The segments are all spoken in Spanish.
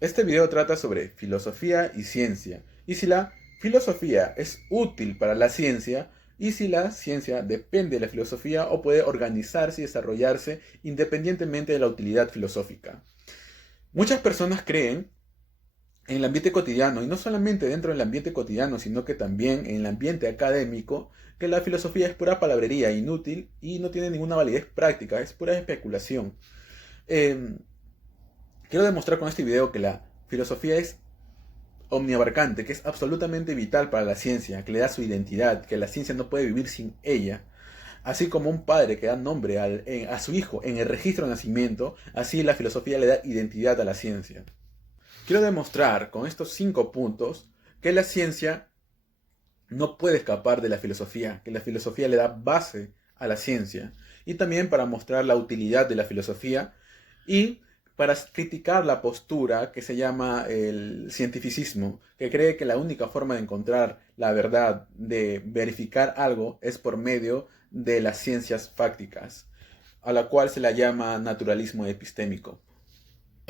Este video trata sobre filosofía y ciencia, y si la filosofía es útil para la ciencia, y si la ciencia depende de la filosofía o puede organizarse y desarrollarse independientemente de la utilidad filosófica. Muchas personas creen en el ambiente cotidiano, y no solamente dentro del ambiente cotidiano, sino que también en el ambiente académico, que la filosofía es pura palabrería, inútil y no tiene ninguna validez práctica, es pura especulación. Eh, Quiero demostrar con este video que la filosofía es omniabarcante, que es absolutamente vital para la ciencia, que le da su identidad, que la ciencia no puede vivir sin ella. Así como un padre que da nombre a su hijo en el registro de nacimiento, así la filosofía le da identidad a la ciencia. Quiero demostrar con estos 5 puntos que la ciencia no puede escapar de la filosofía, que la filosofía le da base a la ciencia. Y también para mostrar la utilidad de la filosofía y para criticar la postura que se llama el cientificismo, que cree que la única forma de encontrar la verdad, de verificar algo, es por medio de las ciencias fácticas, a la cual se la llama naturalismo epistémico.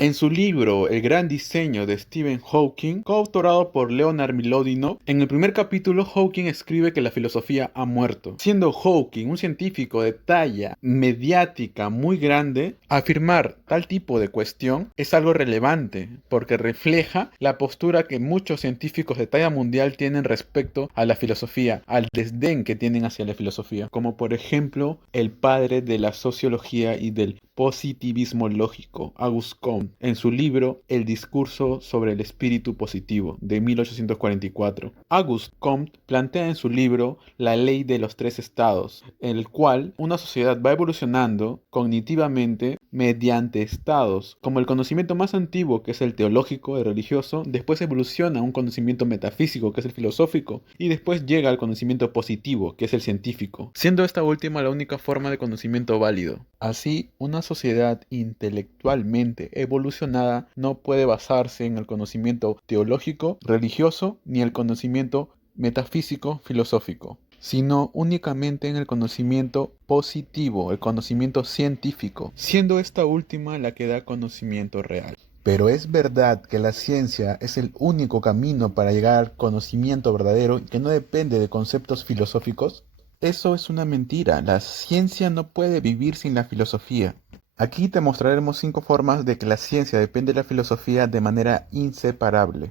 En su libro El gran diseño de Stephen Hawking, coautorado por Leonard Mlodinow, en el primer capítulo Hawking escribe que la filosofía ha muerto. Siendo Hawking un científico de talla mediática muy grande, afirmar tal tipo de cuestión es algo relevante porque refleja la postura que muchos científicos de talla mundial tienen respecto a la filosofía, al desdén que tienen hacia la filosofía, como por ejemplo el padre de la sociología y del positivismo lógico, Auguste Comte, en su libro El discurso sobre el espíritu positivo, de 1844. Auguste Comte plantea en su libro la ley de los 3 estados, en el cual una sociedad va evolucionando cognitivamente mediante estados, como el conocimiento más antiguo, que es el teológico, el religioso, después evoluciona a un conocimiento metafísico, que es el filosófico, y después llega al conocimiento positivo, que es el científico, siendo esta última la única forma de conocimiento válido. Así, una sociedad intelectualmente evolucionada no puede basarse en el conocimiento teológico, religioso, ni el conocimiento metafísico, filosófico, sino únicamente en el conocimiento positivo, el conocimiento científico, siendo esta última la que da conocimiento real. Pero es verdad que la ciencia es el único camino para llegar al conocimiento verdadero y que no depende de conceptos filosóficos. Eso es una mentira. La ciencia no puede vivir sin la filosofía. Aquí te mostraremos 5 formas de que la ciencia depende de la filosofía de manera inseparable.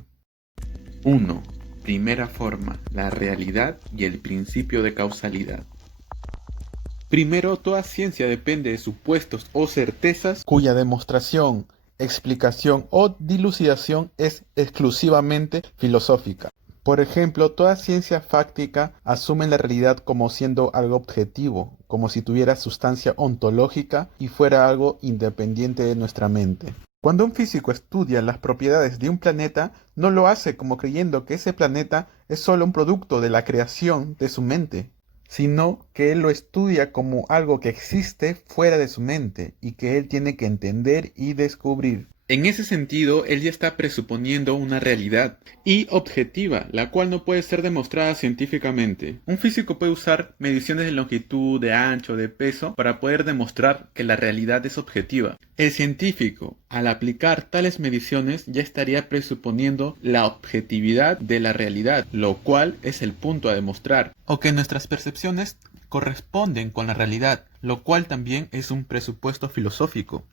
1. Primera forma, la realidad y el principio de causalidad. Primero, toda ciencia depende de supuestos o certezas cuya demostración, explicación o dilucidación es exclusivamente filosófica. Por ejemplo, toda ciencia fáctica asume la realidad como siendo algo objetivo, como si tuviera sustancia ontológica y fuera algo independiente de nuestra mente. Cuando un físico estudia las propiedades de un planeta, no lo hace como creyendo que ese planeta es solo un producto de la creación de su mente, sino que él lo estudia como algo que existe fuera de su mente y que él tiene que entender y descubrir. En ese sentido, él ya está presuponiendo una realidad y objetiva, la cual no puede ser demostrada científicamente. Un físico puede usar mediciones de longitud, de ancho, de peso para poder demostrar que la realidad es objetiva. El científico, al aplicar tales mediciones, ya estaría presuponiendo la objetividad de la realidad, lo cual es el punto a demostrar, o que nuestras percepciones corresponden con la realidad, lo cual también es un presupuesto filosófico.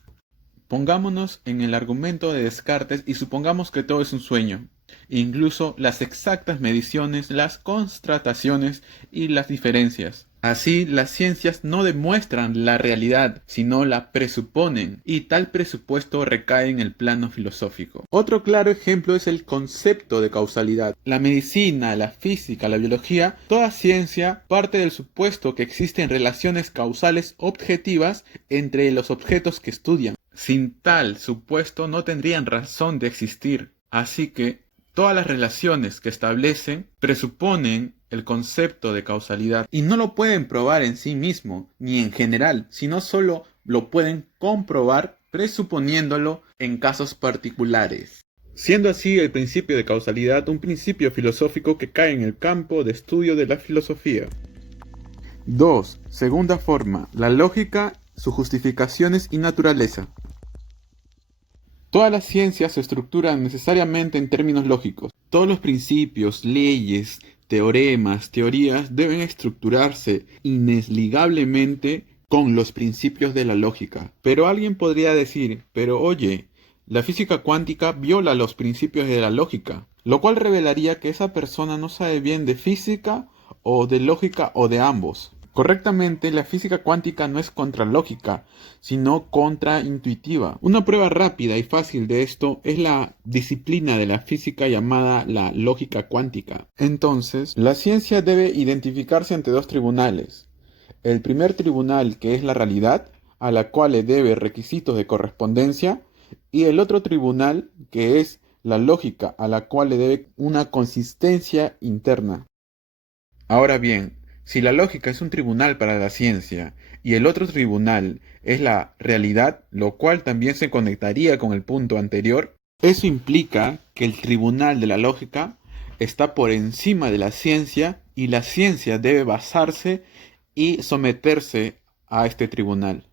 Pongámonos en el argumento de Descartes y supongamos que todo es un sueño. Incluso las exactas mediciones, las constataciones y las diferencias. Así, las ciencias no demuestran la realidad, sino la presuponen, y tal presupuesto recae en el plano filosófico. Otro claro ejemplo es el concepto de causalidad. La medicina, la física, la biología, toda ciencia parte del supuesto que existen relaciones causales objetivas entre los objetos que estudian. Sin tal supuesto no tendrían razón de existir, así que todas las relaciones que establecen presuponen el concepto de causalidad y no lo pueden probar en sí mismo ni en general, sino solo lo pueden comprobar presuponiéndolo en casos particulares. Siendo así el principio de causalidad un principio filosófico que cae en el campo de estudio de la filosofía. 2. Segunda forma, la lógica, sus justificaciones y naturaleza. Todas las ciencias se estructuran necesariamente en términos lógicos. Todos los principios, leyes, teoremas, teorías deben estructurarse inexligablemente con los principios de la lógica. Pero alguien podría decir, pero oye, la física cuántica viola los principios de la lógica, lo cual revelaría que esa persona no sabe bien de física o de lógica o de ambos. Correctamente, la física cuántica no es contralógica, sino contraintuitiva. Una prueba rápida y fácil de esto es la disciplina de la física llamada la lógica cuántica. Entonces, la ciencia debe identificarse ante dos tribunales. El primer tribunal, que es la realidad, a la cual le debe requisitos de correspondencia, y el otro tribunal, que es la lógica, a la cual le debe una consistencia interna. Ahora bien, si la lógica es un tribunal para la ciencia y el otro tribunal es la realidad, lo cual también se conectaría con el punto anterior, eso implica que el tribunal de la lógica está por encima de la ciencia y la ciencia debe basarse y someterse a este tribunal.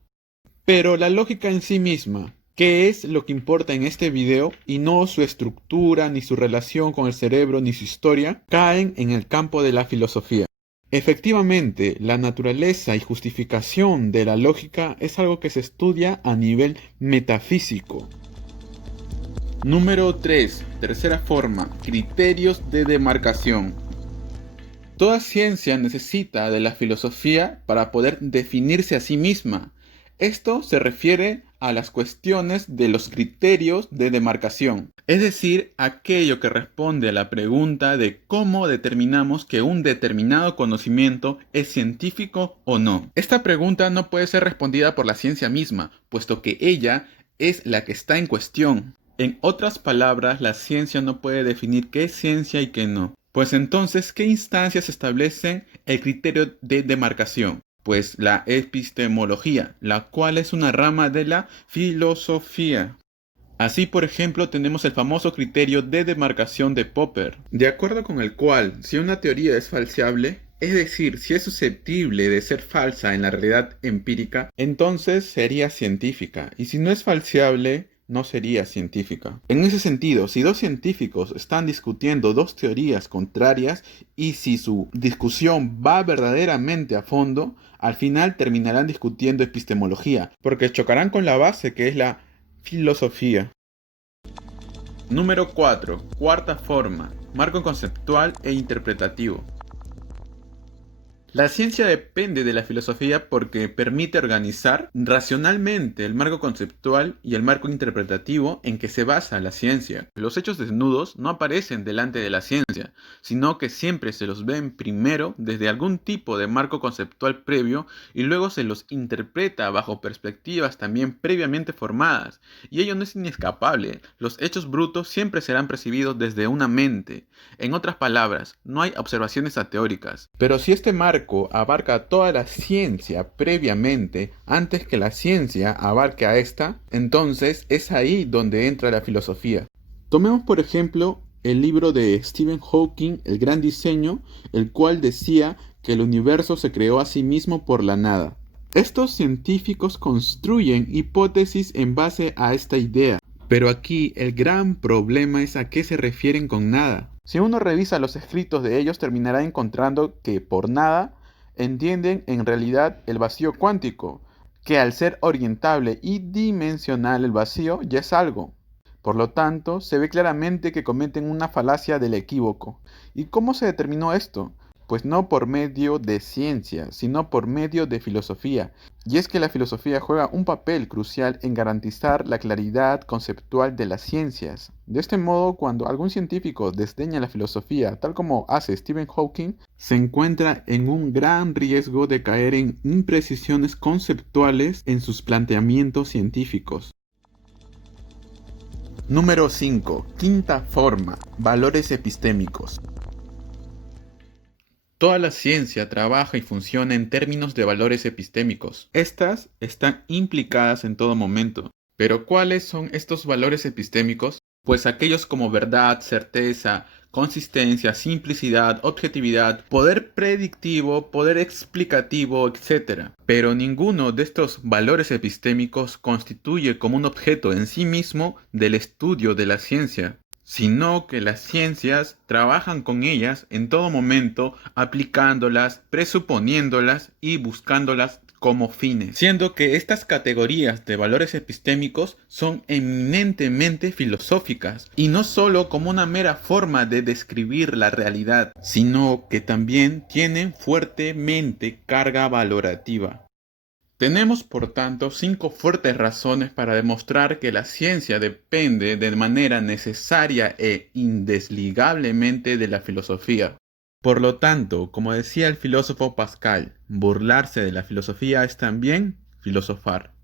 Pero la lógica en sí misma, ¿qué es lo que importa en este video y no su estructura, ni su relación con el cerebro, ni su historia, caen en el campo de la filosofía? Efectivamente, la naturaleza y justificación de la lógica es algo que se estudia a nivel metafísico. Número 3. Tercera forma. Criterios de demarcación. Toda ciencia necesita de la filosofía para poder definirse a sí misma. Esto se refiere a las cuestiones de los criterios de demarcación, es decir, aquello que responde a la pregunta de cómo determinamos que un determinado conocimiento es científico o no. Esta pregunta no puede ser respondida por la ciencia misma, puesto que ella es la que está en cuestión. En otras palabras, la ciencia no puede definir qué es ciencia y qué no. Pues entonces, ¿qué instancias establecen el criterio de demarcación? Pues la epistemología, la cual es una rama de la filosofía. Así, por ejemplo, tenemos el famoso criterio de demarcación de Popper, de acuerdo con el cual, si una teoría es falseable, es decir, si es susceptible de ser falsa en la realidad empírica, entonces sería científica, y si no es falseable, no sería científica. En ese sentido, si dos científicos están discutiendo dos teorías contrarias y si su discusión va verdaderamente a fondo, al final terminarán discutiendo epistemología, porque chocarán con la base que es la filosofía. Número 4. Cuarta forma. Marco conceptual e interpretativo. La ciencia depende de la filosofía porque permite organizar racionalmente el marco conceptual y el marco interpretativo en que se basa la ciencia. Los hechos desnudos no aparecen delante de la ciencia, sino que siempre se los ven primero desde algún tipo de marco conceptual previo y luego se los interpreta bajo perspectivas también previamente formadas. Y ello no es inescapable. Los hechos brutos siempre serán percibidos desde una mente. En otras palabras, no hay observaciones ateóricas. Pero si este marco abarca toda la ciencia previamente, antes que la ciencia abarque a esta, entonces es ahí donde entra la filosofía. Tomemos por ejemplo el libro de Stephen Hawking, El Gran Diseño, el cual decía que el universo se creó a sí mismo por la nada. Estos científicos construyen hipótesis en base a esta idea, pero aquí el gran problema es a qué se refieren con nada. Si uno revisa los escritos de ellos, terminará encontrando que por nada entienden en realidad el vacío cuántico, que al ser orientable y dimensional el vacío ya es algo. Por lo tanto, se ve claramente que cometen una falacia del equívoco. ¿Y cómo se determinó esto? Pues no por medio de ciencia, sino por medio de filosofía. Y es que la filosofía juega un papel crucial en garantizar la claridad conceptual de las ciencias. De este modo, cuando algún científico desdeña la filosofía, tal como hace Stephen Hawking, se encuentra en un gran riesgo de caer en imprecisiones conceptuales en sus planteamientos científicos. Número 5. Quinta forma. Valores epistémicos. Toda la ciencia trabaja y funciona en términos de valores epistémicos. Estas están implicadas en todo momento. Pero ¿cuáles son estos valores epistémicos? Pues aquellos como verdad, certeza, consistencia, simplicidad, objetividad, poder predictivo, poder explicativo, etc. Pero ninguno de estos valores epistémicos constituye como un objeto en sí mismo del estudio de la ciencia, sino que las ciencias trabajan con ellas en todo momento, aplicándolas, presuponiéndolas y buscándolas como fines, siendo que estas categorías de valores epistémicos son eminentemente filosóficas y no solo como una mera forma de describir la realidad, sino que también tienen fuertemente carga valorativa. Tenemos, por tanto, 5 fuertes razones para demostrar que la ciencia depende de manera necesaria e indesligablemente de la filosofía. Por lo tanto, como decía el filósofo Pascal, burlarse de la filosofía es también filosofar.